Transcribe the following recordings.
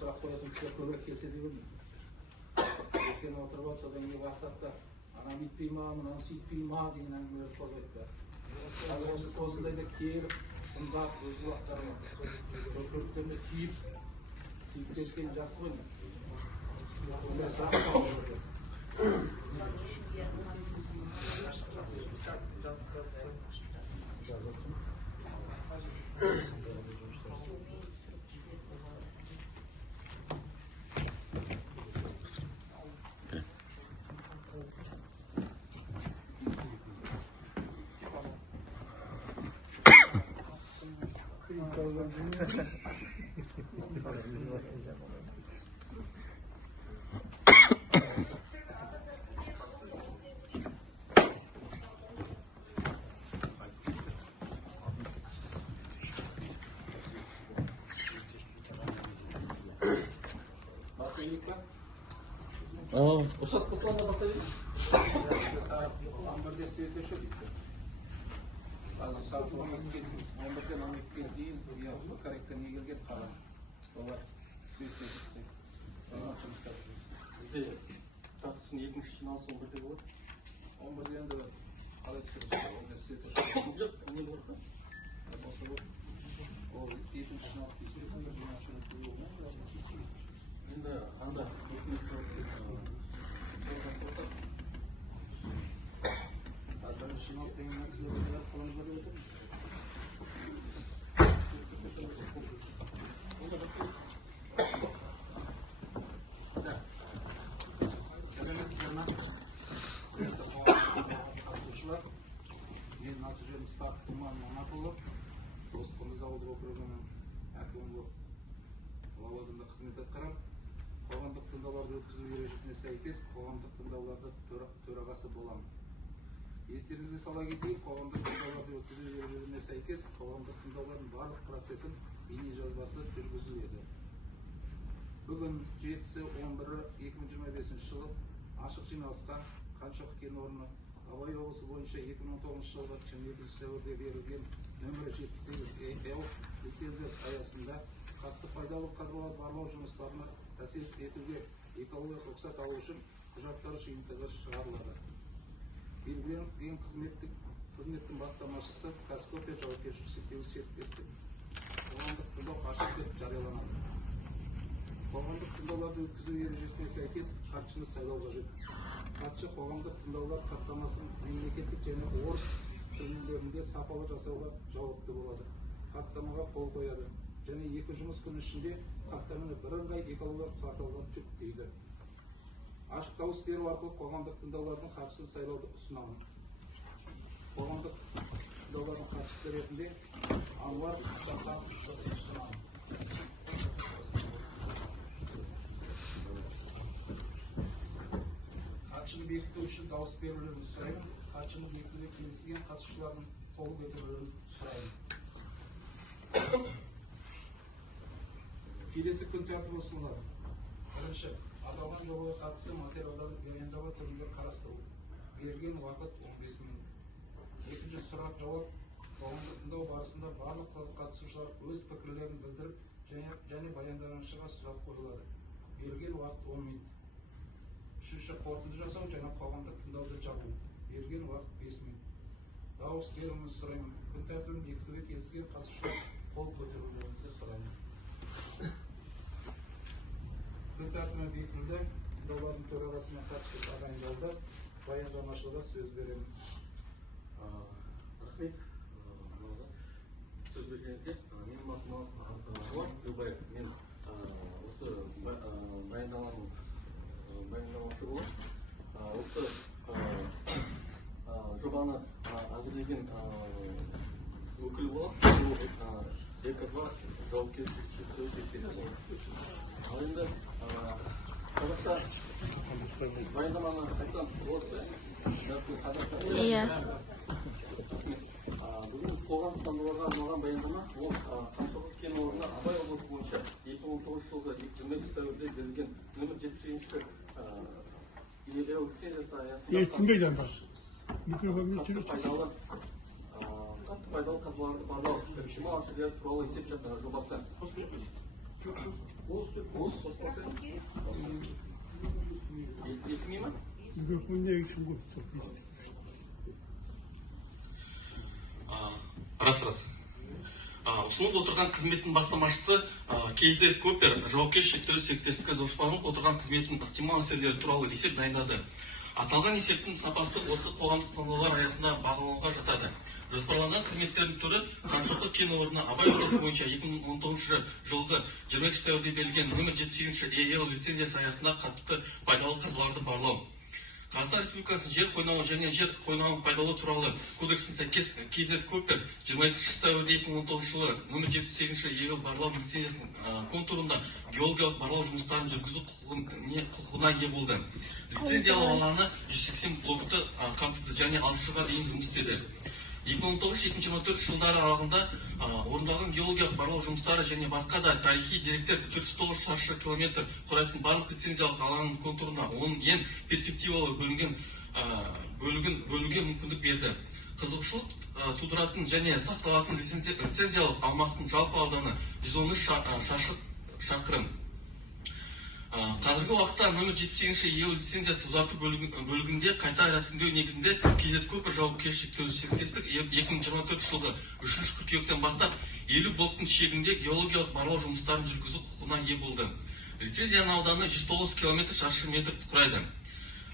сұрақ қоятын кісілер көбірек келсе деп едім. Ертең отырып алып, содан кейін WhatsApp-та анам бүйтпей ма, мынаны сөйтпей ма деген әңгімелерді қозғайды. Қазір осындайда келіп, тыңдап, өз құлақтарына көкіректеріне түйіп кеткен жақсы ғой. Ондай сұрақ қойып Рұқсат болса да бастайын. Сағат 11-де свет өшеді. Қазір сағат 11-ден 12-ге дейін корректор не келген қағаз. Олар свет өшеді. Бізде тақысын екінші жиналысы 11-де болады. 11-де енді қалай түсіріп олар свет өшеді. Жоқ, не болады? Ол екінші жиналыс дейсіз. Енді анда жиналыс деген мәселелер қалай бар деп отырмыз. Сәлеметсіздер ме? Қатысушылар, менің аты-жөнім Ысқақ Думан Манапұлы, Қоңыз ауылдық округінің әкімі болып лауазымда қызмет атқарамын. Қоғамдық тыңдауларды өткізу ережесіне сәйкес қоғамдық тыңдауларды төрағасы боламын. Естеріңізге сала кетейік, қоғамдық тыңдауларды өткізу ережесіне сәйкес қоғамдық тыңдаулардың барлық процесін бейне жазбасы жүргізіледі. Бүгін 7-11-2025 жылы ашық жиналысқа Қаншоқы кен орны Абай облысы бойынша 2019 жылғы 27 сәуірде берілген нөмірі 78 ЕО лицензиясы аясында қатты пайдалы қазбаларды барлау жұмыстарына әсер етуге экологиялық рұқсат алу үшін құжаттар жиынтығы шығарылады. Белгіленген қызметтің бастамашысы Қазкопия жауапкершілігі шектеулі серіктестік қоғамдық тыңдау ашық деп жарияланады. Қоғамдық тыңдауларды өткізу ережесіне сәйкес хатшыны сайлау қажет. Хатшы қоғамдық тыңдаулар хаттамасын мемлекеттік және орыс тілдерінде сапалы жасауға жауапты болады. Хаттамаға қол қояды және 2 жұмыс күні ішінде хаттаманы бірыңғай экологиялық порталға жүктейді. Ашық дауыс беру арқылы қоғамдық тыңдаулардың хатшысын сайлауды ұсынамын. Қоғамдық тыңдаулардың хатшысы ретінде Ануар Сахановты ұсынамын. Хатшыны бекіту үшін дауыс берулерін сұраймын. Хатшыны бекітуге келісілген қатысушылардың қол көтерулерін сұраймын. Келесі күн тәртібі ұсынылады. Бірінші, аталған жобаға қатысты материалдарды баяндама түрінде қарастыру. Берілген уақыт 15 минут. Екінші сұрақ жауап. Қоғамдық тыңдау барысында барлық қатысушылар өз пікірлерін білдіріп және баянданушыға сұрақ қойылады. Берілген уақыт 10 минут. Үшінші, қорытынды жасау және қоғамдық тыңдауды жабу. Берілген уақыт 5 минут. Дауыс беруіңізді сұраймын. Күн тәртібін бекітуге келісілген қатысушылар қол көтерулеріңізді сұраймын. Күн тәртібі бекітілді. Тыңдаулардың төрағасымен хатшы тағайындалды. Баяндамашыға сөз беремін. Рахмет. Сөз бергенде менің атыма Жуан Любаев. Мен осы баяндамашы болып, осы жобаны әзірлеген өкіл болып, ЕК2 жауапкершілігі шектеулі серіктестігі. Ал енді қазақта баяндаманы айтсам болады. Иә. Бүгін қоғамдық тыңдауларға арналған баяндама ол Қаншоқы кен орны Абай облысы бойынша 2019 жылғы 25 сәуірде берілген нөмір 70-ші инедеу лицензиясы аясында қатты пайдалы қазбаларды барлау шимал әсерлері туралы есеп жобасы. Естімей ма? Рас. Ұсынылып отырған қызметтің бастамашысы KZ Cooper жауапкершілігі шектеулі серіктестігі жоспарланып отырған қызметтің ықтимал әсерлері туралы есеп дайындады. Аталған есептің сапасы осы қоғамдық таңдаулар аясында бағалануға жатады. Жоспарланған қызметтердің түрі Қаншоқы кен орны Абай облысы бойынша 2019 жылғы 22 сәуірде берілген нөмір 78 ЕЭО лицензиясы аясында қатты пайдалы қазбаларды барлау. Қазақстан Республикасы жер қойнауы және жер қойнауын пайдалау туралы кодексіне сәйкес KZ Cooper 22 сәуірде 2019 жылы нөмір 78 ЕЭО барлау лицензиясының контурында геологиялық барлау жұмыстарын жүргізу құқығына ие болды. Лицензиялау алаңы 180 блокты қамтыды және 6 жылға дейін жұмыс істеді. 2019-2024 жылдары аралығында орындалған геологиялық барлау жұмыстары және басқа да тарихи деректер 409 шаршы километр құрайтын барлық лицензиялық алаңның контурына оның ең перспективалы бөлуге мүмкіндік берді. Қызығушылық тудыратын және сақталатын лицензиялық аумақтың жалпы ауданы 113 шақырым. Қазіргі уақытта нөмір 78 ЕЭО лицензиясы ұзарту бөлігінде қайта рәсімдеу негізінде KZ Cooper жауапкершілігі шектеулі серіктестік 2024 жылғы 3 қыркүйектен бастап 50 блоктың шегінде геологиялық барлау жұмыстарын жүргізу құқығына ие болды. Лицензияның ауданы 109 км шаршы метр құрайды.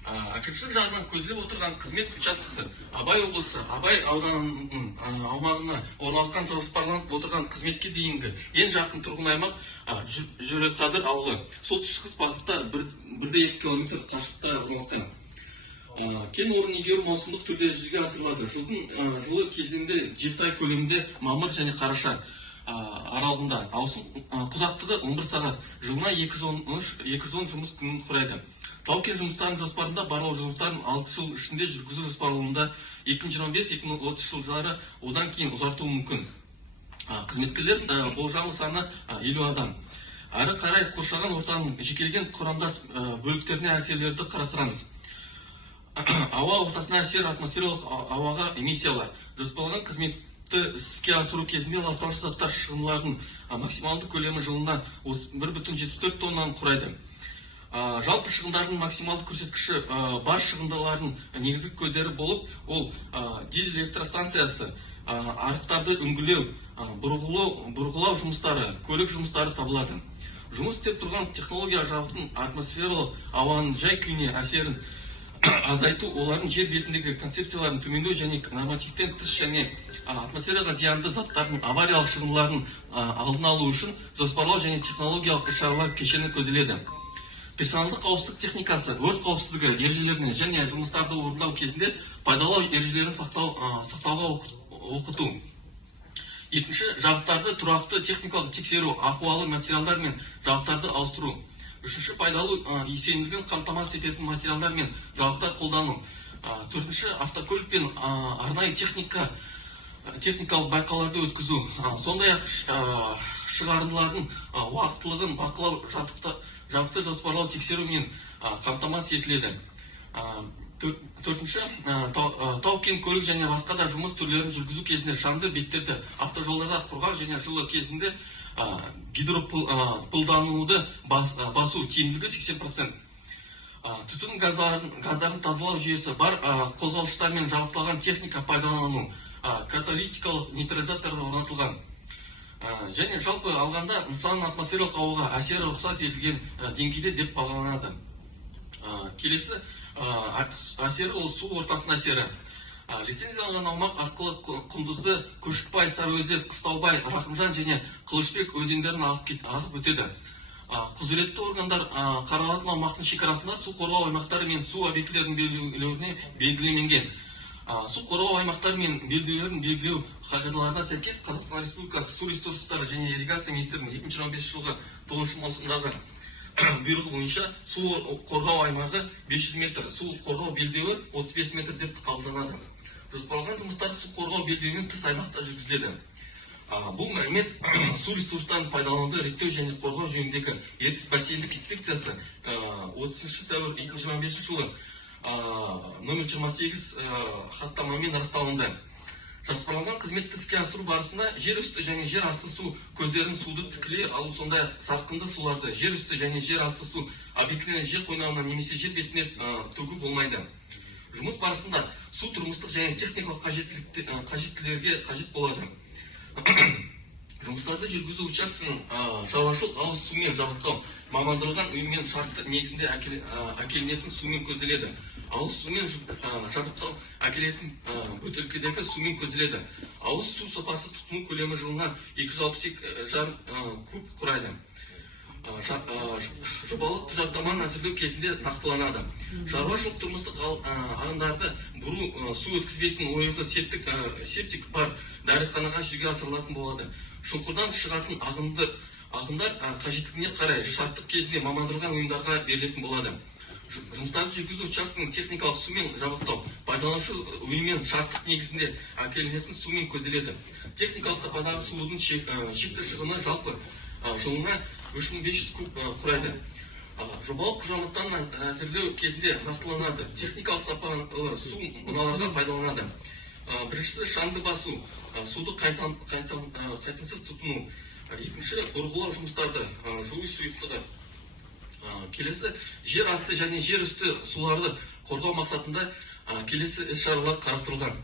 Әкімшілік жағынан көзделіп отырған қызмет учаскесі Абай облысы, Абай ауданының аумағына орналасқан жоспарланып отырған қызметке дейінгі ең жақын тұрғын аймақ Жүреқадыр ауылы, солтүстік бағытта 1,2 км қашықтықта орналасқан. Кен орнын игеру маусымдық түрде жүзеге асырылады. Жылы кезеңде 7 ай көлемінде мамыр және қараша аралығында, ауысым ұзақтығы 11 сағат, жылына 210 жұмыс күнін құрайды. Тау-кен жұмыстарының жоспарында барлау жұмыстарын 6 жыл ішінде жүргізу жоспарлануда 2025-2030 жылдары одан кейін ұзартуы мүмкін. Қызметкерлер болжамы саны 50 адам. Әрі қарай қоршаған ортаның жекелеген құрамдас бөліктеріне әсерлерді қарастырамыз. Ауа ортасына әсер атмосфералық ауаға эмиссиялар. Жоспарланған қызметті іске асыру кезінде ластаушы заттар шығындылардың максималды көлемі жылына 1,74 тоннаны құрайды. Жалпы шығындардың максималды көрсеткіші бар шығындылардың негізгі көздері болып, ол дизель электростанциясы, арықтарды үңгілеу, бұрғылау жұмыстары, көлік жұмыстары табылады. Жұмыс істеп тұрған технология жабдықтың атмосфералық ауаның жай күйіне әсерін азайту, олардың жер бетіндегі концепцияларын төмендеу және нормативтен тыс және атмосфераға зиянды заттардың авариялық шығындыларын алдын алу үшін жоспарлау және технологиялық іс-шаралар кешені көзделеді. Персоналдық қауіпсіздік техникасы, өрт қауіпсіздігі ережелеріне және жұмыстарды орындау кезінде пайдалау ережелерін сақтауға оқыту. Екінші, жабдықтарды тұрақты техникалық тексеру, ахуалы материалдар мен жабдықтарды ауыстыру. Үшінші, пайдалу есендігін қамтамасыз ететін материалдар мен жабдықтар қолдану. Төртінші, автокөлік пен арнайы техникалық байқауларды өткізу. Сондай-ақ шығарындылардың уақыттылығын бақылау, жабдықты жоспарлау тексеру мен қамтамасыз етіледі. Төртінші, тау-кен көлік және басқа да жұмыс түрлерін жүргізу кезінде шаңды беттерді автожолдарда қорғау және жылы кезінде гидропылдануды басу тиімділігі 80%. Түтін газдарын тазалау жүйесі бар қозғалғыштармен жабдықталған техника пайдалану, каталитикалық нейтрализаторлар орнатылған. Және жалпы алғанда нысан атмосфералық ауаға әсері рұқсат етілген деңгейде деп бағаланады. Келесі әсері ол су ортасының әсері. Лицензияланған аумақ арқылы Құндызды, Көшікбай, Сарыөзек, Қыстаубай, Рақымжан және Қылышбек өзендерін ағып өтеді. Құзыретті органдар қаралатын аумақтың шекарасында су қорғау аймақтары мен су объектілерінің белгілеуіне белгіленген. Су қорғау аймақтары мен белгілерін белгілеу қағидаларына сәйкес Қазақстан Республикасы су ресурстары және ирригация министрінің 2015 жылғы 9 маусымдағы бұйрығы бойынша су қорғау аймағы 500 метр, су қорғау белдеуі 35 метр деп қабылданады. Жоспарланған жұмыстар су қорғау белдеуінен тыс аймақта жүргізіледі. Бұл мәлімет су ресурстарын пайдалануды реттеу және қорғау жөніндегі Ертіс бассейндік инспекциясы 30 сәуір 2025 жылы нөмір 28 хаттамамен расталынды. Жоспарланған қызметті іске асыру барысында жер үсті және жер асты су көздерін суды тікелей алу, сондай-ақ сарқынды суларды жер үсті және жер асты су объектілеріне жер қойнауына немесе жер бетіне төгу болмайды. Жұмыс барысында су тұрмыстық және техникалық қажеттілерге қажет болады. Жұмыстарды жүргізу учаскесінің шаруашылық ауыз сумен жабдықтау мамандырылған ұйыммен шартты негізінде әкелінетін сумен көзделеді. Ауыз сумен жабдықтау әкелетін бөтелкедегі сумен көзделеді. Ауыз су сапасы тұтыну көлемі жылына 262 куб құрайды. Жобалық құжаттаманы әзірлеу кезінде нақтыланады. Шаруашылық тұрмыстық ағындарды бұру су өткізбейтін ойығы септик бар дәретханаға жүзеге асырылатын болады. Шұңқырдан шығатын ағындар қажеттілігіне қарай шарттық кезінде мамандырылған ұйымдарға берілетін болады. Жұмыстарды жүргізу учаскесінің техникалық сумен жабдықтау пайдаланушы ұйыммен шарттық негізінде әкелінетін сумен көзделеді. Техникалық сападағы судың шекті шығыны жалпы жылына 3500 куб құрайды. Жобалық құжаттаманы әзірлеу кезінде нақтыланады. Техникалық сапалы су мыналарға пайдаланады. Біріншісі шаңды басу, суды қайтынсыз тұтыну. Екінші бұрғылау жұмыстарды, жою сұйықтығы. Келесі жер асты және жер үсті суларды қорғау мақсатында келесі іс-шаралар қарастырылған.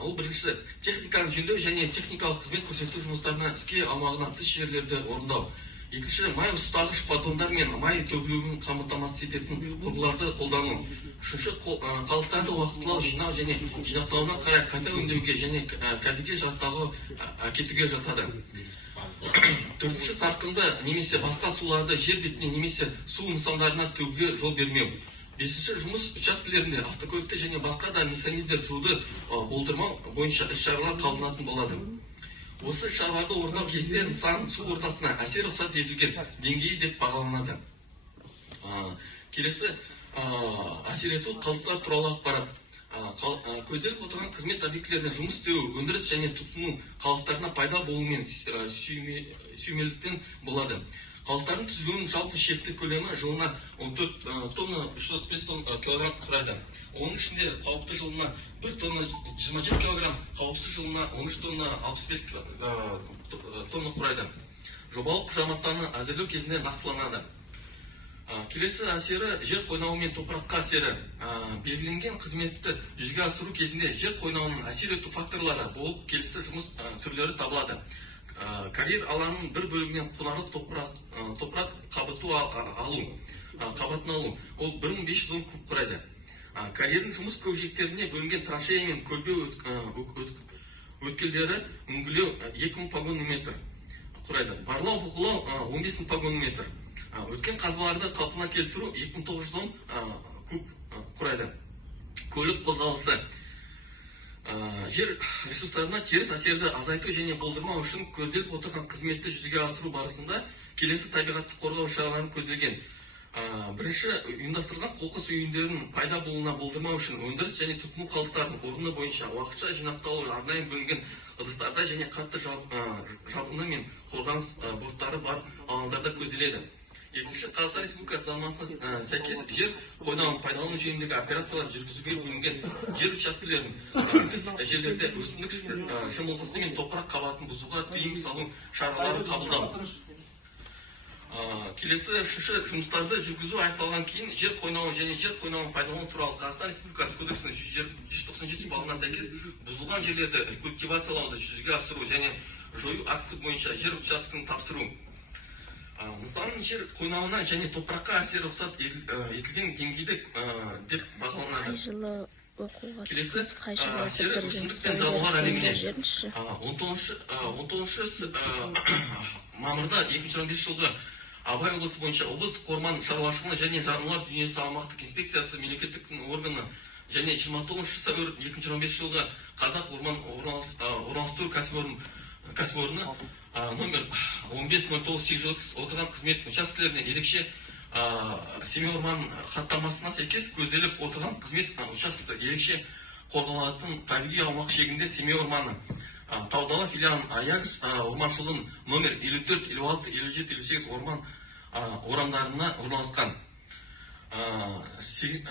Ол біріншісі техниканы жөндеу және техникалық қызмет көрсету жұмыстарына іске аумағына тыс жерлерді орындау. Екінші май ұстағыш батондар мен май төгілуін қамтамасыз ететін құрылғыларды қолдану. Үшінші қалдықтарды уақытылы жинау және жинақтауына қарай қайта өңдеуге және кәдеге жаттауға әкетуге жатады. Төртінші сарқынды немесе басқа суларды жер бетіне немесе су нысандарына төгуге жол бермеу. Бесінші жұмыс учаскелерінде автокөлікті және басқа да механизмдер жууды болдырмау бойынша іс-шаралар қабылданатын болады. Осы шараларды орындау кезінде нысан су ортасына әсер рұқсат етілген деңгейі деп бағаланады. Келесі әсер ету қалдықтар туралы ақпарат. Көзделіп отырған қызмет объектілеріне жұмыс істеу, өндіріс және тұтыну қалдықтарына пайда болуымен сүйемелдіктен болады. Қалдықтардың түзілуінің жалпы шекті көлемі жылына 14 тонна 335 килограмм құрайды. Оның ішінде қауіпті жылына 1 тонна 27 килограмм, қауіпсіз жылына 13 тонна 65 тонна құрайды. Жобалық құжаттаманы әзірлеу кезінде нақтыланады. Келесі әсері жер қойнауы мен топыраққа әсері. Белгіленген қызметті жүзеге асыру кезінде жер қойнауының әсер ету факторлары болып келесі жұмыс түрлері табылады. Карьер алаңының бір бөлігінен құнарлы топырақ қабатын алу. Ол 1510 куб құрайды. Карьердің жұмыс көкжиектеріне бөлінген траншея мен көлбеу өткелдері үңгілеу 2000 погон метр құрайды. Барлау бұғылау 15000 погон метр. Өткен қазбаларды қалпына келтіру 2910 куб құрайды. Көлік қозғалысы. Жер ресурстарына теріс әсерді азайту және болдырмау үшін көзделіп отырған қызметті жүзеге асыру барысында келесі табиғатты қорғау шараларын көзделген. Бірінші, ұйымдастырылған қоқыс үйіндерінің пайда болуына болдырмау үшін өндіріс және тұтыну қалдықтарының орны бойынша уақытша жинақталу арнайы бөлінген ыдыстарда және қатты жабыны мен қорғаныс борттары бар алаңдарда көзделеді. Екінші, Қазақстан Республикасы заңнамасына сәйкес жер қойнауын пайдалану жөніндегі операциялар жүргізуге бөлінген жер учаскелерін тыс жерлерде өсімдік шымылдысы мен топырақ қабатын бұзуға тыйым салу шараларын қабылдау. Келесі үшінші, жұмыстарды жүргізу аяқталған кейін жер қойнауы және жер қойнауын пайдалану туралы Қазақстан Республикасы кодексінің 197 бабына сәйкес бұзылған жерлерді рекультивациялауды жүзеге асыру және жою актісі бойынша жер учаскесін тапсыру. Нысанның жер қойнауына және топыраққа әсер рұқсат етілген деңгейді деп бағаланады. Келесі әсері өсімдік пен жануарлар әлеміне. 19 мамырда 2015 жылғы Абай облысы бойынша облыстық орман шаруашылығы және жануарлар дүниесі аумақтық инспекциясы мемлекеттік органы және 29 сәуір 2015 жылғы Қазақ орман орналастыру кәсіпорны номер 1509-830 отырған қызмет учаскелеріне ерекше Семей орман хаттамасына сәйкес көзделіп отырған қызмет учаскесі ерекше қорғалатын табиғи аумақ шегінде Семей орманы Таудала филиалын Аякс орманшылығын номер 54, 56, 57, 58 орамдарына орналасқан. 8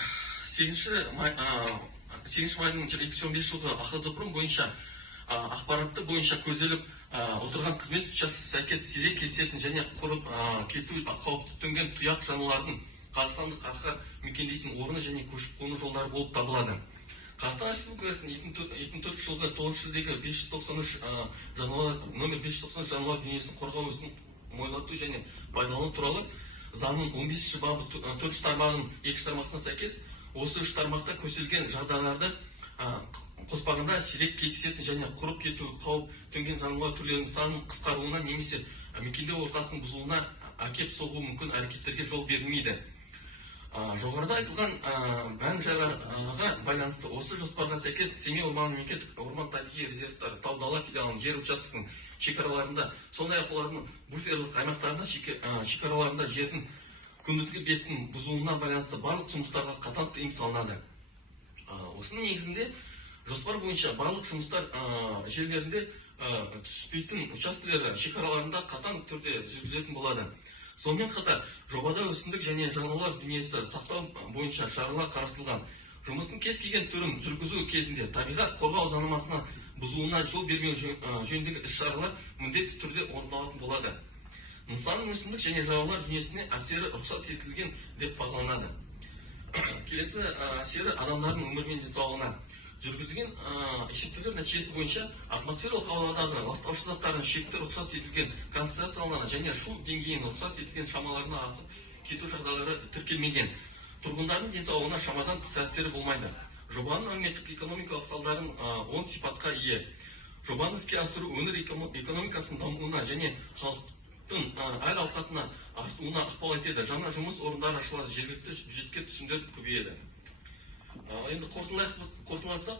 майдың 2015 жылғы Ақтазопрым бойынша ақпаратты бойынша көзделіп отырған қызмет учаскесі сәйкес сирек кездесетін және құрып кету қауіпті төнген тұяқ жануарлардың қазақстандық арқа мекендейтін орны және көшіп қону жолдары болып табылады. Қазақстан Республикасының 2004 жылғы 9 шілдегі 593 номер 593 жануарлар дүниесін қорғау ісін мойындату және пайдалану туралы заңның 15 бабы 4 тармағының 2 тармағына сәйкес осы 3 тармақта көзделген жағдайларды қоспағанда сирек кездесетін және құрып кету қауіп төнген жануарлар түрлерінің санының қысқаруына немесе мекендеу ортасының бұзылуына әкеп соғуы мүмкін әрекеттерге жол берілмейді. Жоғарыда айтылған мән-жайларға байланысты осы жоспарға сәйкес Семей мемлекеттік орман табиғи резерваттары Тау-Дала филиалының жер учаскесінің шекараларында, сондай-ақ олардың буферлік аймақтарында шекараларында жердің күндізгі бетінің бұзылуына байланысты барлық жұмыстарға қатаң тыйым салынады. Осының негізінде жоспар бойынша барлық жұмыстар жерлерінде түспейтін учаскелер шекараларында қатаң түрде жүргізілетін болады. Сонымен қатар жобада өсімдік және жануарлар дүниесі сақтау бойынша шаралар қарастырылған. Жұмыстың кез келген түрін жүргізу кезінде табиғат қорғау заңнамасына бұзылуына жол бермеу жөніндегі іс-шаралар міндетті түрде орындалатын болады. Нысанның өсімдік және жануарлар дүниесіне әсері рұқсат етілген деп бағаланады. Келесі әсері адамдардың өмірі мен денсаулығына. Жүргізген есептеулер нәтижесі бойынша атмосфералық ауадағы ластаушы заттардың шекті рұқсат етілген концентрацияларына және шу деңгейінің рұқсат етілген шамаларына асып кету жағдайлары тіркелмеген. Тұрғындардың денсаулығына шамадан тыс әсері болмайды. Жобаның әлеуметтік экономикалық салдарын оң сипатқа ие. Жобаны іске асыру өңір экономикасының дамуына және халықтың әл-ауқатына артуына ықпал етеді. Жаңа жұмыс орындары ашылады, жергілікті бюджетке түсімдер көбейеді. Енді қорытындыласақ,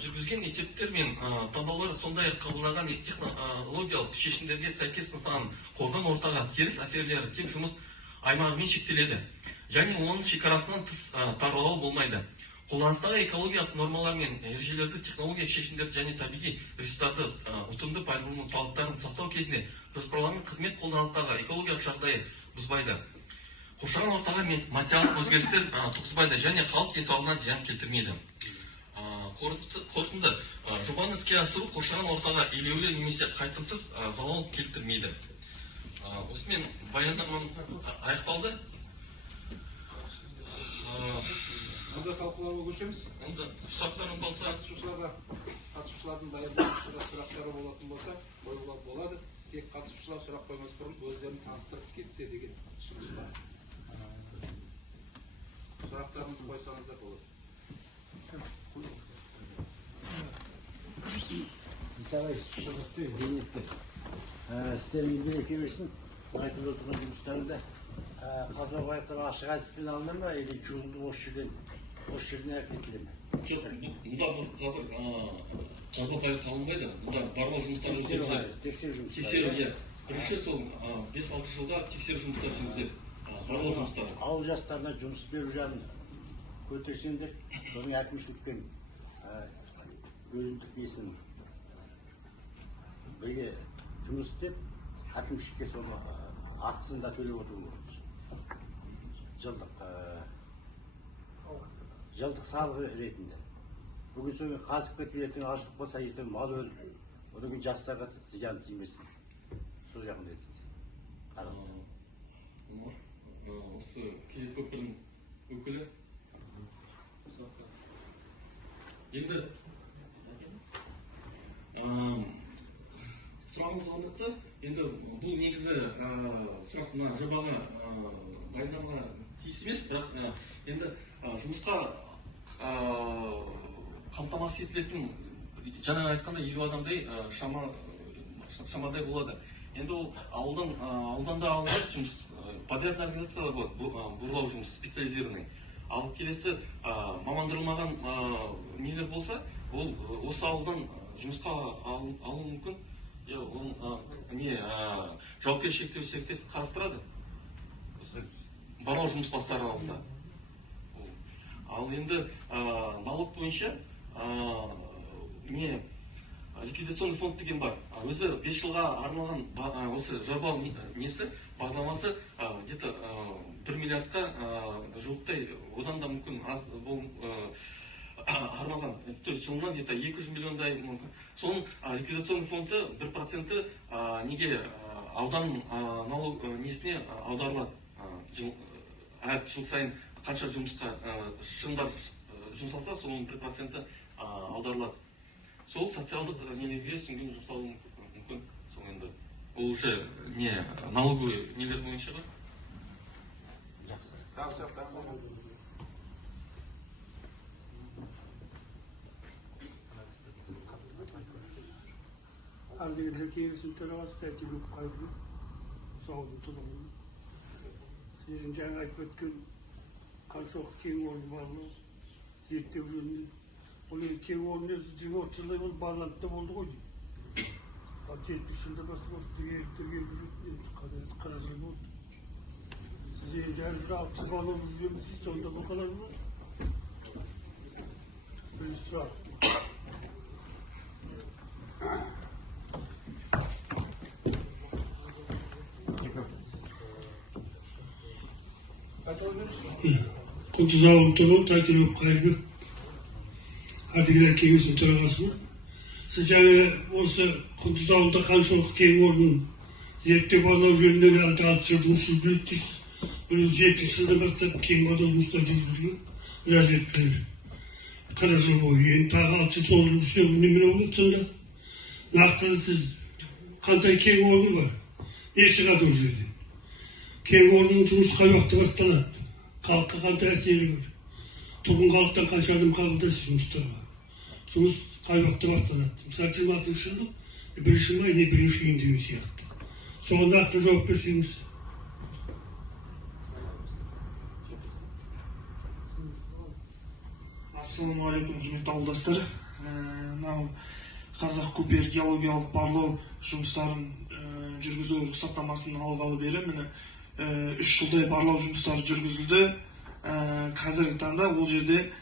жүргізген есептер мен таңдаулар сондай-ақ қабылдаған технологиялық шешімдерге сәйкес нысанның қорған ортаға теріс әсерлері тек жұмыс аймағымен шектеледі және оның шекарасынан тыс таралуы болмайды. Қолданыстағы экологиялық нормалар мен ережелерді, технологиялық шешімдерді және табиғи ресурстарды ұтымды пайдалану талаптарын сақтау кезінде жоспарланған қызмет қолданыстағы экологиялық жағдайы бұзбайды. Қоршаған ортаға материалдық өзгерістер туғызбайды және халық денсаулығына зиян келтірмейді. Қорытынды, жобаны іске асыру қоршаған ортаға елеулі немесе қайтымсыз залал келтірмейді. Осымен баяндамамыз аяқталды. Онда талқылауға көшеміз. Онда сұрақтарың болса, қатысушылардың баяндамашыға сұрақтары болатын болса, қоюға болады. Тек қатысушылар сұрақ қоймас бұрын өздерін таныстырып кетсе деген ұсыныс бар. Сұрақтарыңызды қойсаңыздар болады. Мысалы, шығысты зейнетті істер еңбек ете берсін. Айтып отырған жұмыстарында қазба байықтар ашық әдіспен алына ма, или жуынды осы жерден әкетіле ме? Жоқ, мұнда қазір қазба байық алынбайды. Мұнда барлау жұмыстары тексеру жұмыстары. Тексеру, бірінші сол 5-6 жылда тексеру жұмыстары жүргізіледі. Барлау жұмыстары. Ауыл жастарына жұмыс беру жағын көтерсеңдер, соның әкімшілікпен өзіндік несін бірге жұмыс істеп, әкімшілікке соны ақысын да төлеп отыру жылдық салық ретінде. Бүгін соң қазып кетіп ертең ашылып болса, ертең мал өліп, одан кейін жастарға зиян тимесін. Сол жағын етілсе. Осы кезек көпірдің өкілі. Енді сұрағымыз орнықты. Енді бұл негізі сұрақ жобаға дайындауға тиіс емес, бірақ енді жұмысқа қамтамасыз етілетін, жаңа айтқанда 50 адамдай шамадай болады. Енді ол ауылдан да алынған жұмыс, подрядный организациялар бұрғылау жұмыс, специализированный. Ал келесі мамандырылмаған нелер болса, ол осы ауылдан жұмысқа алу мүмкін. Жауапкершілікті серіктестік қарастырады. Барлау жұмыс бастары алдында. Ал енді налог бойынша ликвидационный фонд деген бар. Өзі 5 жылға арналған осы жобау несі, бағдарламасы где-то 1 миллиардқа жуықтай, одан да мүмкін аз арналған, то есть жылына где-то 200 миллиондай мүмкін. Соның ликвидационный фонды 1% неге аудан налог несіне аударылады. Әр жыл сайын қанша жұмысқа шығындар жұмсалса, соның 1% аударылады. Сол социалдық нелерге сүңген жұмсалуы мүмкін. Сол енді ол уже не налоговый нелер бойынша ба? Жақсы. Ардагерлер кеңесінің төрағасы Тәтелік Қайырбек сауалын тұрғын. Сіздің жаңа айтып өткен қаншалық кен орны барлығы зерттеу жөнінен. Ол енді кен орны 20-30 жылдай ол барланды болды ғой дейді. 70 жылда бастап тіргеліп жүріп, қазір 40 жыл болды. Сіз енді әлі 6 жыл барлау жүреміз дейсіз, онда бұл қалар ма? Бірінші сұрақ. Құтыз ауылы тұрғын Тәтелік Қайырбек ардагерлер кеңесінің төрағасы. Сіз жаңа осы Құтыз ауылда қаншалық кен орнын зерттеу барлау жөнінен әлі 6 жыл жұмыс жүргізіледі дейсіз. Бұл 70 жылдан бастап кен барлау жұмыстары жүргізілген. Біраз етпейді. 40 жыл бойы. Енді тағы 6 жыл жүргізілген немен болады сонда? Нақтылы сіз қандай кен орны бар? Не шығады ол жерден? Кен орнының жұмысы қай уақытта басталады? Халыққа қандай әсері бар? Тұрғын халықтан қанша адам қабылдайсыз жұмыстарға? Жұмыс қай уақытта басталады? Мысалы 26 жылы 1 май не 1 июнь деген сияқты. Соған нақты жауап берсеңіз. Ассалаумағалейкум, құрметті ауылдастар. Мынау Қазақ Купер геологиялық барлау жұмыстарын жүргізу рұқсаттамасын алғалы бері міне 3 жылдай барлау жұмыстары жүргізілді. Қазіргі таңда ол жерде,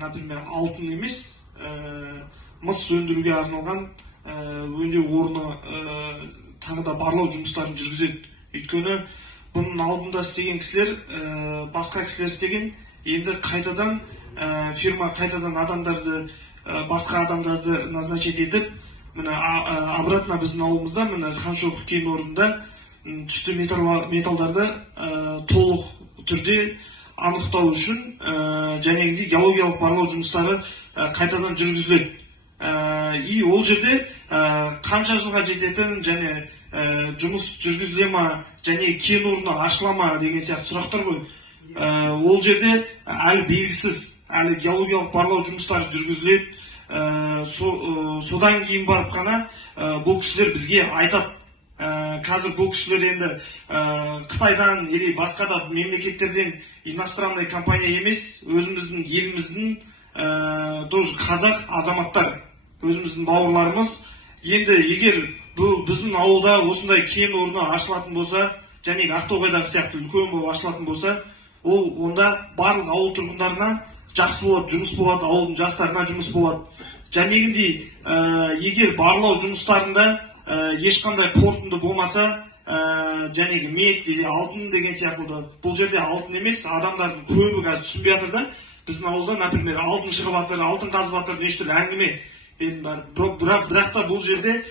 например, алтын емес, мыс өндіруге арналған өңдеу орны тағы да барлау жұмыстарын жүргізеді. Өйткені бұның алдында істеген кісілер, басқа кісілер істеген, енді қайтадан фирма қайтадан адамдарды, басқа адамдарды назначить етіп, міне обратно біздің ауылымызда міне Ханшоқы кен орнында түсті металдарды толық түрде анықтау үшін жәнегінде геологиялық барлау жұмыстары қайтадан жүргізіледі. И ол жерде қанша жылға жететін және жұмыс жүргізіле ма, және кен орны ашыла ма деген сияқты сұрақтар ғой. Ол жерде әлі белгісіз, әлі геологиялық барлау жұмыстары жүргізіледі. Содан кейін барып қана бұл кісілер бізге айтады. Қазір бұл кісілер енді Қытайдан или басқа да мемлекеттерден иностранный компания емес, өзіміздің еліміздің тоже қазақ азаматтар, өзіміздің бауырларымыз. Енді егер біздің ауылда осындай кен орны ашылатын болса, және Ақтоғайдағы сияқты үлкен болып ашылатын болса, ол онда барлық ауыл тұрғындарына жақсы болады, жұмыс болады, ауылдың жастарына жұмыс болады. Жәнегіндей, егер барлау жұмыстарында ешқандай қорытынды болмаса, жәнегі мед или алтын деген сияқты, бұл жерде алтын емес, адамдардың көбі қазір түсінбей жатыр да. Біздің ауылда, например, алтын шығып жатыр, алтын қазып жатыр, неше түрлі әңгіме. Бірақ та бұл жерде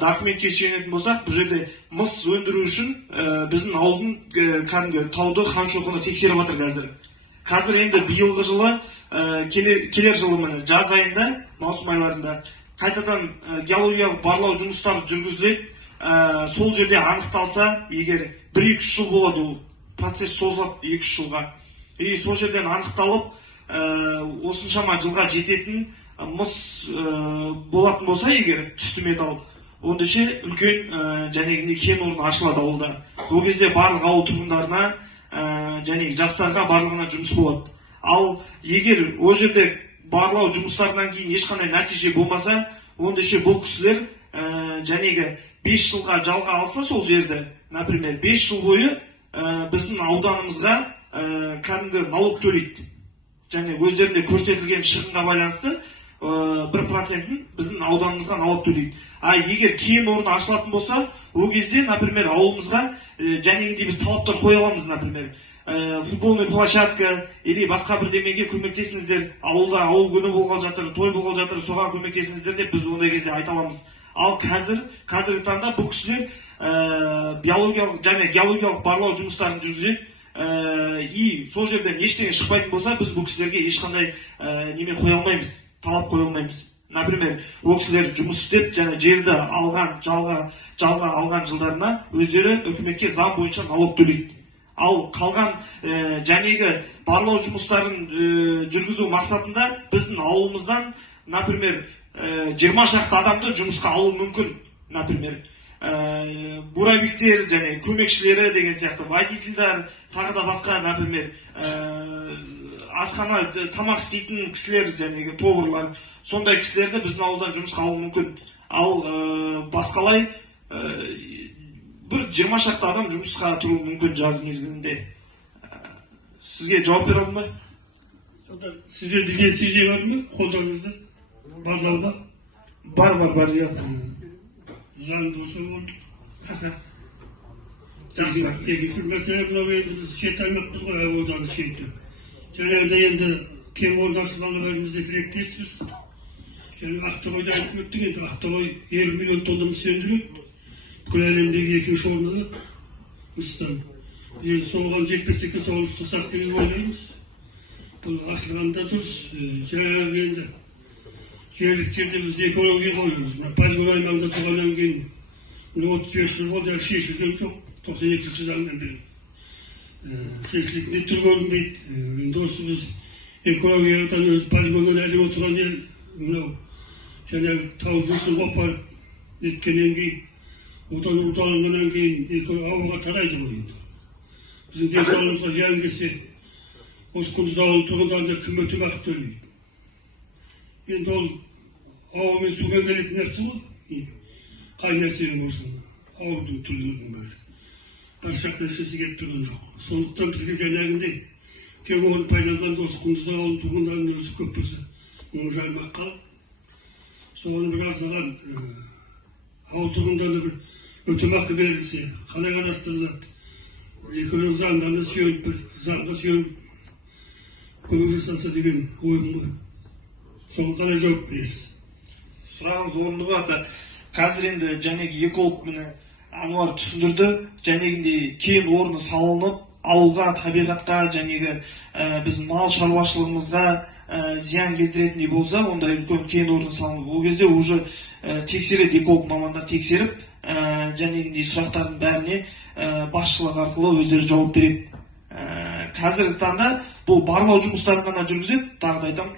документке сүйенетін болсақ, бұл жерде мыс өндіру үшін біздің ауылдың кәдімгі тауды Ханшоқыны тексеріп жатыр қазір. Қазір енді биылғы жылы, келер жылы міне жаз айында, маусым айларында қайтадан геологиялық барлау жұмыстары жүргізіледі. Сол жерде анықталса, егер 1-2 жыл болады, ол процесс созылады 2 жылға. И сол жерден анықталып, осыншама жылға жететін мыс болатын болса, егер түсті металл, онда ше үлкен жәнегінде кен орны ашылады ауылда. Ол кезде барлық ауыл тұрғындарына және жастарға барлығына жұмыс болады. Ал егер ол жерде барлау жұмыстарынан кейін ешқандай нәтиже болмаса, онда ше бұл кісілер жәнегі 5 жылға жалға алса сол жерді, например, 5 жыл бойы біздің ауданымызға кәдімгі налог төлейді. Және өздерінде көрсетілген шығынға байланысты 1%-ін біздің ауданымызға налог төлейді. Егер кен орны ашылатын болса, ол кезде, например, ауылымызға жәнегінде біз талаптар қоя аламыз, например, футбольный площадка или басқа бірдемеге көмектесіңіздер, ауылда ауыл күні болған жатыр, той болған жатыр, соған көмектесіңіздер деп біз ондай кезде айта аламыз. Ал қазіргі таңда бұл кісілер биологиялық және геологиялық барлау жұмыстарын жүргізеді. И сол жерден ештеңе шықпайтын болса, біз бұл кісілерге ешқандай неме қоя алмаймыз, талап қоя алмаймыз. Например, ол кісілер жұмыс істеп, және жерді алған, жалға алған жылдарына өздері үкіметке заң бойынша налог төлейді. Ал қалған жәнегі барлау жұмыстарын жүргізу мақсатында біздің ауылымыздан, например, 20 шақты адамды жұмысқа алу мүмкін. Например, буравиктер және көмекшілері деген сияқты водительдер, тағы да басқа, например, асхана тамақ істейтін кісілер, жәнегі поварлар, сондай кісілерді біздің ауылдан жұмысқа алу мүмкін. Ал басқалай бір 20 шақты адам жұмысқа тұру мүмкін жаз мезгілінде. Сізге жауап бере алдым ба? Сонда сіздерде нәтиже бар ма? Қолдарыңызда барлауға? Бар, иә. Заңды осы болды. Екінші мәселе мынау енді біз шет аймақпыз ғой, ауылдан шеті. Жаңағыда енді кен орны ашылғанға бәрімізде тілектеспіз. Және Ақтоғайда айтып өттік, енді Ақтоғай 20 миллион тонна мыс өндіреді. Бүкіл әлемдегі екінші орында мыстан. Енді соған жетпесек те соған ұштасақ деп ойлаймыз. Бұл ашылғанда дұрыс. Жаңағы енді жерлік жерде біз экология қойырыз. Полигон аймағында тұрғаннан кейін 35 жыл болды, әлі шешілген жоқ. 92 жылдан бері шешілетін түр көрінбейді. Енді осы біз экологиядан өз полигоннан әлі отырған ел, мынау жаңағы тау жұрсын қопарып неткеннен кейін, одан ұрталынғаннан кейін ауаға тарайды ғой енді. Біздің денсаулығымызға зиян келсе, осы Құндыз ауылының тұрғындарына кім өтемақы төлейді? Енді ол ауамен сумен келетін нәрсе ғой. Қай нәрсенің болсын, аурудың түрлерінің бәрі. Бір жақ нәрсесі келіп тұрған жоқ. Сондықтан бізге жаңағындай кен орнын пайдаланғанда осы Құндыз ауылының тұрғындарының өзі көп болса, оны жаймақ қалып, соған бір аздаған ауыл тұрғындарына бір өтемақы берілсе, қалай қарастырылады, екеулік заңдарына сүйеніп, бір заңға сүйеніп көмек жасалса деген ойым ғой. Соған қалай жауап бересіз? Сұрағыңыз орынды ғой. Қазір енді жәнегі эколог міне Ануар түсіндірді, жәнегіндей кен орны салынып, ауылға, табиғатқа, жәнегі біз мал шаруашылығымызға зиян келтіретіндей болса, ондай үлкен кен орны салынып, ол кезде уже тексереді, эколог мамандар тексеріп, жәнегіндей сұрақтардың бәріне басшылық арқылы өздері жауап береді. Қазіргі таңда бұл барлау жұмыстарын ғана жүргізеді, тағы да айтамын,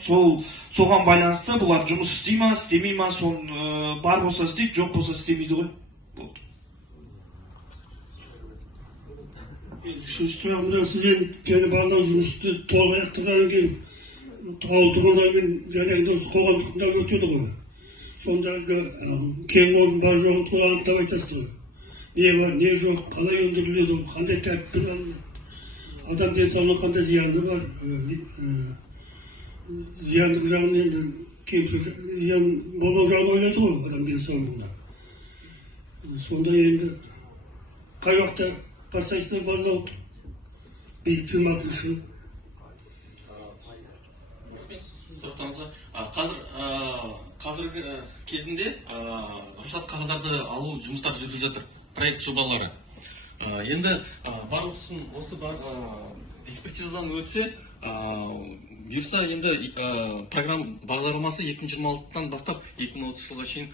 соған байланысты бұлар жұмыс істей ма, істемей ма, соны бар болса істейді, жоқ болса істемейді ғой. Үшінші сұрақ мынау, сізден және барлау жұмысты толық аяқтағаннан кейін ауыл тұрғындарымен жаңағыдай осы қоғамдық тыңдау өтеді ғой. Сонда кен орнының бар жоғын туралы анықтап айтасыз ғой. Не бар, не жоқ, қалай өндіріледі, қандай тәртіппен алынады, адам денсаулығына қандай зияны бар, зияндық жағын енді кемшілік зиян болмау жағын ойлайды ғой адам денсаулығына. Сонда енді қай уақытта бастайсыздар барлауды? Биыл 26 жыл. Сұрақтарыңызға, қазіргі кезінде рұқсат қағаздарды алу жұмыстары жүргізіліп жатыр, проект жобалары. Енді барлықсын осы экспертизадан өтсе, бұйырса енді программа бағдарламасы 2026-тан бастап 2030 жылға шейін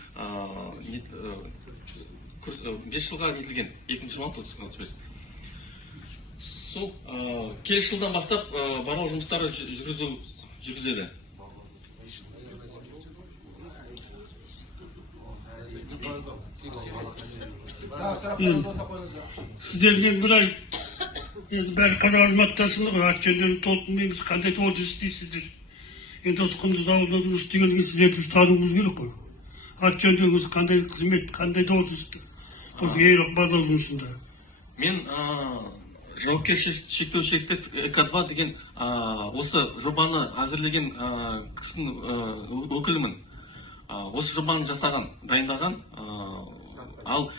5 жылға нетілген, 2026-35. Сол келесі жылдан бастап барлау жұмыстары жүргізіледі. Сіздерден бір ай, енді бәрі қазақ азаматтарсыңдар ғой, ат жөндерін толтырмаймыз, қандай тауар істейсіздер. Енді осы Құндыз ауылында жұмыс істегенге сіздерді тануымыз керек қой. Ат жөндеріңіз қандай қызмет, қандай тауар істейсіздер. Осы ең барлау жұмысында. Мен жауапкершілігі шектеулі серіктестік ЭК2 деген осы жобаны әзірлеген кісінің өкілімін. Осы жобаны жасаған, дайындаған Ал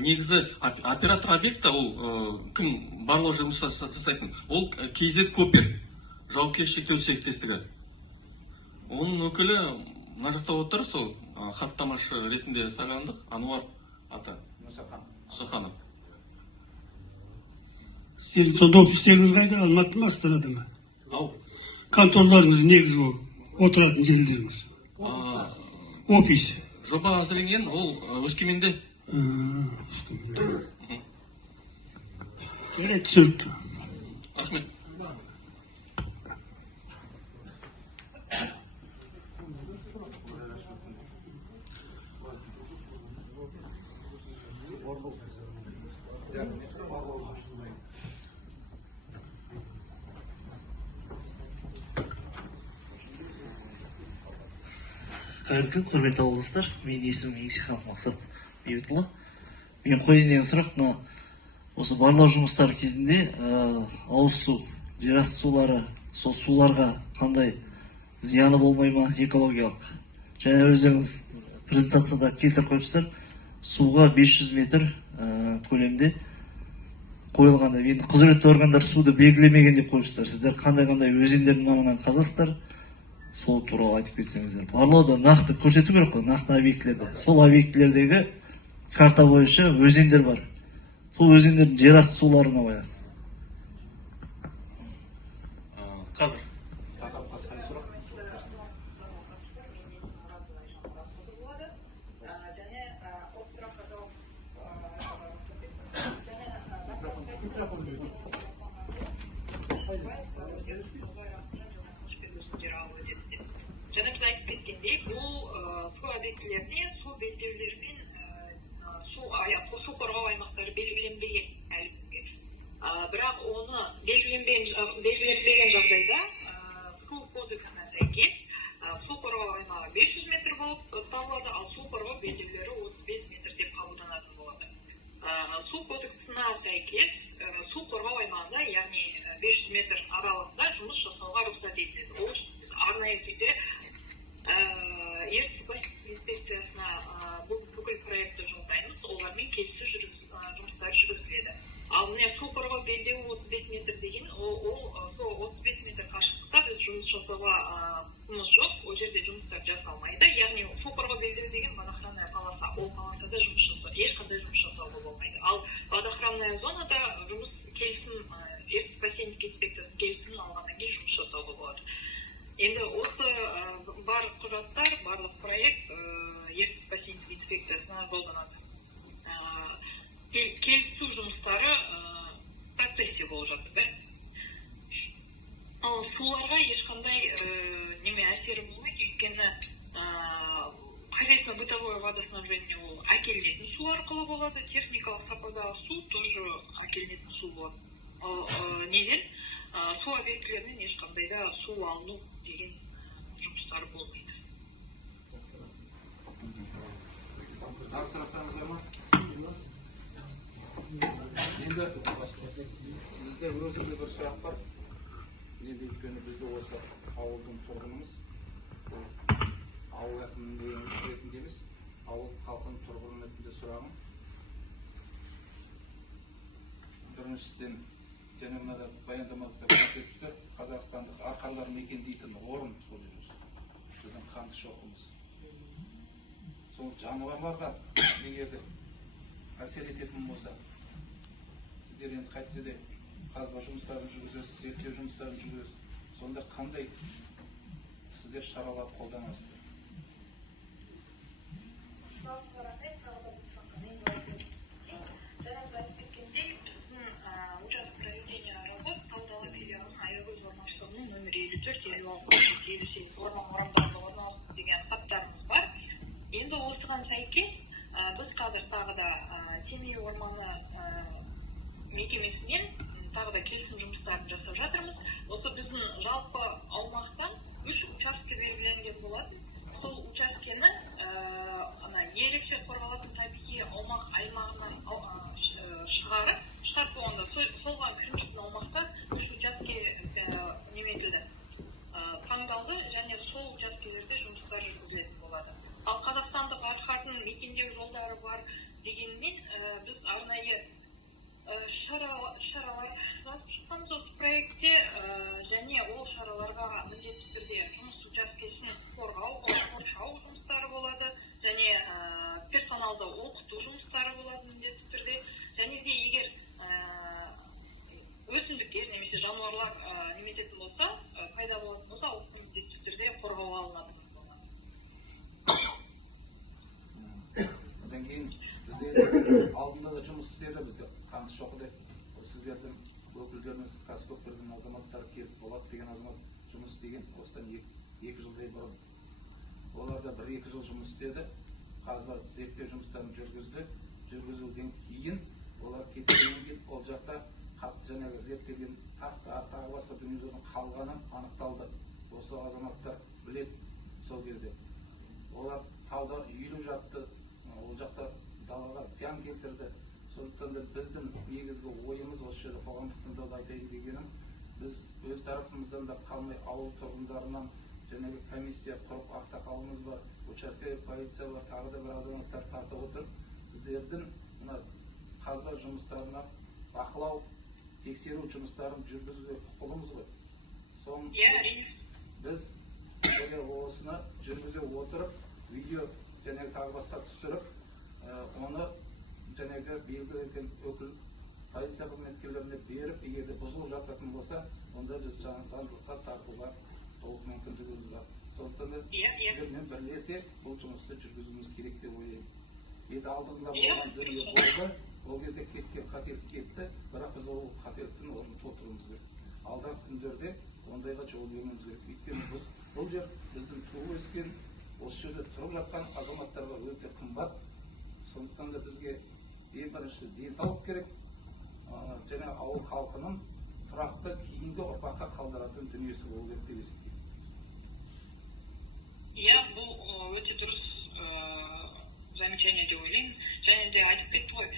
негізі оператор объекта ол кім барлау жұмыс жасайтын? Ол KZ Копер жауапкершілігі шектеулі серіктестігі. Оның өкілі мына жақта отыр, сол хаттамашы ретінде сайландық, Ануар ата Мұсаханов. Сіздің сонда офистеріңіз қайда? Алматы ма, Астанада ма? Ау. Конторларыңыз негізі отыратын жерлеріңіз. Офис. Жоба әзірленген, ол Өскеменде. Жарайды, түсінікті. Рахмет. Қайырлы күн, құрметті ауылдастар. Менің есімім Еңсеханов Мақсат Бейбітұлы. Мен қойын деген сұрақ, осы барлау жұмыстары кезінде ауыз су, жерасты сулары, сол суларға қандай зияны болмай ма, экологиялық. Және өздеріңіз презентацияда келтіріп қойыпсыздар, суға 500 метр көлемде қойылғанда. Енді құзыретті органдар суды белгілемеген деп қойыпсыздар. Сіздер қандай өзендердің маңынан қазасыздар, сол туралы айтып кетсеңіздер. Барлауда нақты көрсету керек қой, нақты объектілерді. Сол объектілердегі карта бойынша өзендер бар. Сол өзендердің жерасты суларына байланысты. Қазір. Жаңа біз айтып кеткендей, бұл су объектілеріне су белдеулермен су қорғау аймақтары белгіленбеген әлі күнге. Бірақ оны белгіленбеген жағдайда су кодексіне сәйкес су қорғау аймағы 500 метр болып табылады, ал су қорғау белдеулері 35 метр деп қабылданатын болады. Су кодексіне сәйкес су қорғау аймағында, яғни 500 метр аралығында жұмыс жасауға рұқсат етіледі. Ол арнайы түрде ертіс инспекциясына бүкіл проектті жолдаймыз, олармен келісу жұмыстары жүргізіледі. Ал міне су қорғау белдеуі 35 метр деген, ол 35 метр қашықтықта біз жұмыс жасауға құмыз жоқ, ол жерде жұмыстар жасалмайды. Яғни су қорғау белдеуі деген водоохранная полоса, ол полосада ешқандай жұмыс жасауға болмайды. Ал водоохранная зонада жұмыс келісім, ертіс бассейндік инспекциясының келісімін алғаннан кейін жұмыс жасауға болады. Енді осы бар құжаттар, барлық проект ертіс бассейндік инспекциясына жолданады. Келісу жұмыстары процессе болып жатыр. Ал суларға ешқандай неме әсері болмайды, өйткені хозяйственно-бытовое водоснабжение ол әкелінетін су арқылы болады, техникалық сападағы су тоже әкелінетін су болады. Неден су объектілерінен ешқандай да су алыну деген жұмыстары болмайды. Тағы сұрақтарыңыз бар ма? Енді бізде өзімде бір сұрақ бар. Енді өйткені бізде осы ауылдың тұрғынымыз, ауыл әкімінің ретіндеміз, ауыл халқының тұрғын ретінде сұрағым. Біріншіден, және мынада баяндамада көрсетті, қазақстандық арқарлар мекендейтін орын сол жерде. Біздің қанды шоқымыз. Сол жануарларға егер де әсер ететін болса, сіздер енді қайтсе де қазба жұмыстарын жүргізесіз, зерттеу жұмыстарын жүргізесіз. Сонда қандай сіздер шаралар қолданасыздар? Жаңа біз айтып кеткендей, біздің участок проведения работ Талдалы филиалының Аягөз орманшылығының номер 54-56-58 орман орамдарында орналасты деген хаттарымыз бар. Енді осыған сәйкес біз қазір тағы да Семей орманы мекемесімен тағы да келісім жұмыстарын жасап жатырмыз. Осы біздің жалпы аумақтан 3 участке белгіленген болатын. Сол учаскені ерекше қорғалатын табиғи аумақ аймағынан шығарып болғанда солға кірмейтін аумақтан 3 участке неметілді, таңдалды және сол учаскелерде жұмыстар жүргізілетін болады. Ал қазақстандық арқардың мекендеу жолдары бар, дегенмен біз арнайы шаралар жазып шыққанбыз осы проектте, және ол шараларға міндетті түрде жұмыс учаскесін қоршау жұмыстары болады, және персоналды оқыту жұмыстары болады міндетті түрде, және де егер өсімдіктер немесе жануарлар немететін болса, пайда болатын болса, ол міндетті түрде қорғауға алынады. Одан кейін бізде алдында да жұмыс істеді, бізде Қандышоқыда сіздердің өкілдеріңіз, кәсіпкерлердің азаматтары келіп болады деген азамат жұмыс істеген осыдан 2 жылдай бұрын. Олар да 1-2 жыл жұмыс істеді, қазба зерттеу жұмыстарын жүргізуден кейін олар кеткеннен кейін ол жақта жаңағы зерттелген тастар, тағы басқа дүниелердің қалғаны анықталды. Осы азаматтар біледі сол кезде. Олар тауда үйіліп жатты, ол жақта далаға зиян келтірді. Сондықтан да біздің негізгі ойымыз осы жерде қоғамдық тыңдауда айтайын дегенім, біз өз тарапымыздан да қалмай ауыл тұрғындарынан жаңағы комиссия құрып, ақсақалымыз бар, учаске полиция бар, тағы да бір азаматтар тартып отыр. Сіздердің мына қазба жұмыстарына бақылау, тексеру жұмыстарын жүргізуге құқылымыз ғой. Соның біз осыны жүргізе отырып, видео және тағы басқа түсіріп, оны жәнегі белгіленген өкіл полиция қызметкерлеріне беріп, егерде бұзылып жататын болса, онда біз заңдылыққа тартуға толық мүмкіндігіміз бар. Сондықтан да сіздермен бірлесе бұл жұмысты жүргізуіміз керек деп ойлаймын. Енді алдыңда болған дүние болды, ол кезде кеткен қателік кетті, бірақ біз ол қателіктің орнын толтыруымыз керек. Алдағы күндерде ондайға жол бермеуіміз керек. Өйткені бұл жер біздің туып өскен, осы жерде тұрып жатқан азаматтарға өте қымбат. Сондықтан да бізге ең бірінші денсаулық керек, және ауыл халқының тұрақты кейінгі ұрпаққа қалдыратын дүниесі болу керек деп есептеймін. Иә, бұл өте дұрыс замечание деп ойлаймын. Және де айтып кетті ғой,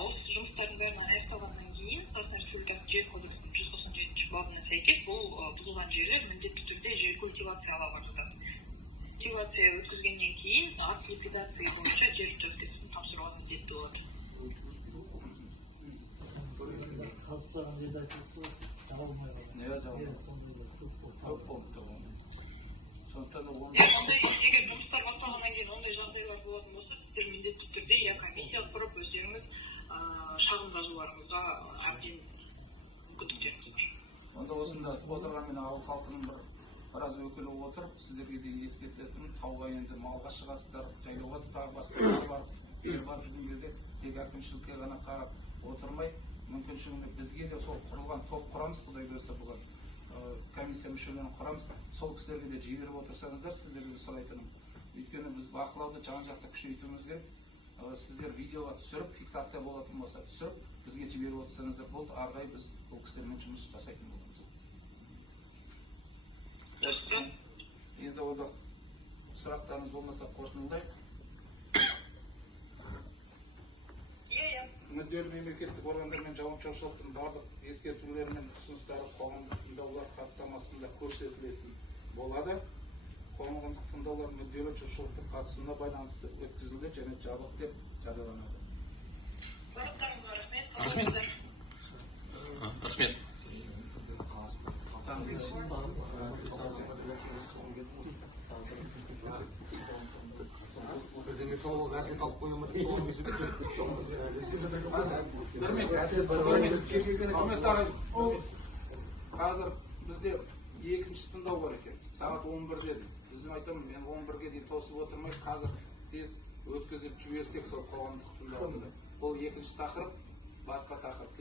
осы жұмыстардың бәрін аяқталғаннан кейін Қазақстан Республикасының жер кодексінің 197 бабына сәйкес бұл бұзылған жерлер міндетті түрде жер культивациялауға жатады. Культивация өткізгеннен кейін акт ликвидация бойынша жер учаскесін тапсыруға міндетті болады. Егер жұмыстар басталғаннан кейін ондай жағдайлар болатын болса, сіздер міндетті түрде комиссия құрып өздеріңіз шағым жазуларыңызға әбден мүмкіндіктеріңіз бар. Онда осында отырған мен ауыл халқының біраз өкілі отыр, сіздерге де ескертетін, тауға енді малға шығасыздар, жайлауға тағы басқа барып жүрген кезде тек әкімшілікке ғана қарап отырмай, мүмкіншілігінде бізге де сол құрылған топ құрамыз, Құдай бұйырса бұған комиссия мүшелерін құрамыз, сол кісілерге де жіберіп отырсаңыздар, сіздерге сұрайтыным. Өйткені біз бақылауды жан-жақты күшейтуіміз керек. Сіздер видеоға түсіріп, фиксация болатын болса түсіріп, бізге жіберіп отырсаңыздар болды, арғай біз бұл кісілермен жұмыс жасайтын боламыз. Жақсы. Енді олда сұрақтарыңыз болмаса қорытындылайық. Мүдделі мемлекеттік органдармен жауапкершіліктің барлық ескертулері мен ұсыныстары қоғамдық тыңдаулар хаттамасында көрсетілетін болады. Қоғамдық тыңдаулар мүдделі жұртшылықтың қатысуына байланысты өткізілді және жабық деп жарияланады. Барлықтарыңызға рахмет. Сау болыңыздар. Рахмет. Қазір бізде екінші тыңдау бар екен. Сағат 11-де. Біздің айтамын, мен 11-ге дейін тосып отырмай, қазір тез өткізіп жіберсек сол қоғамдық тыңдауды. Бұл екінші тақырып, басқа тақырып.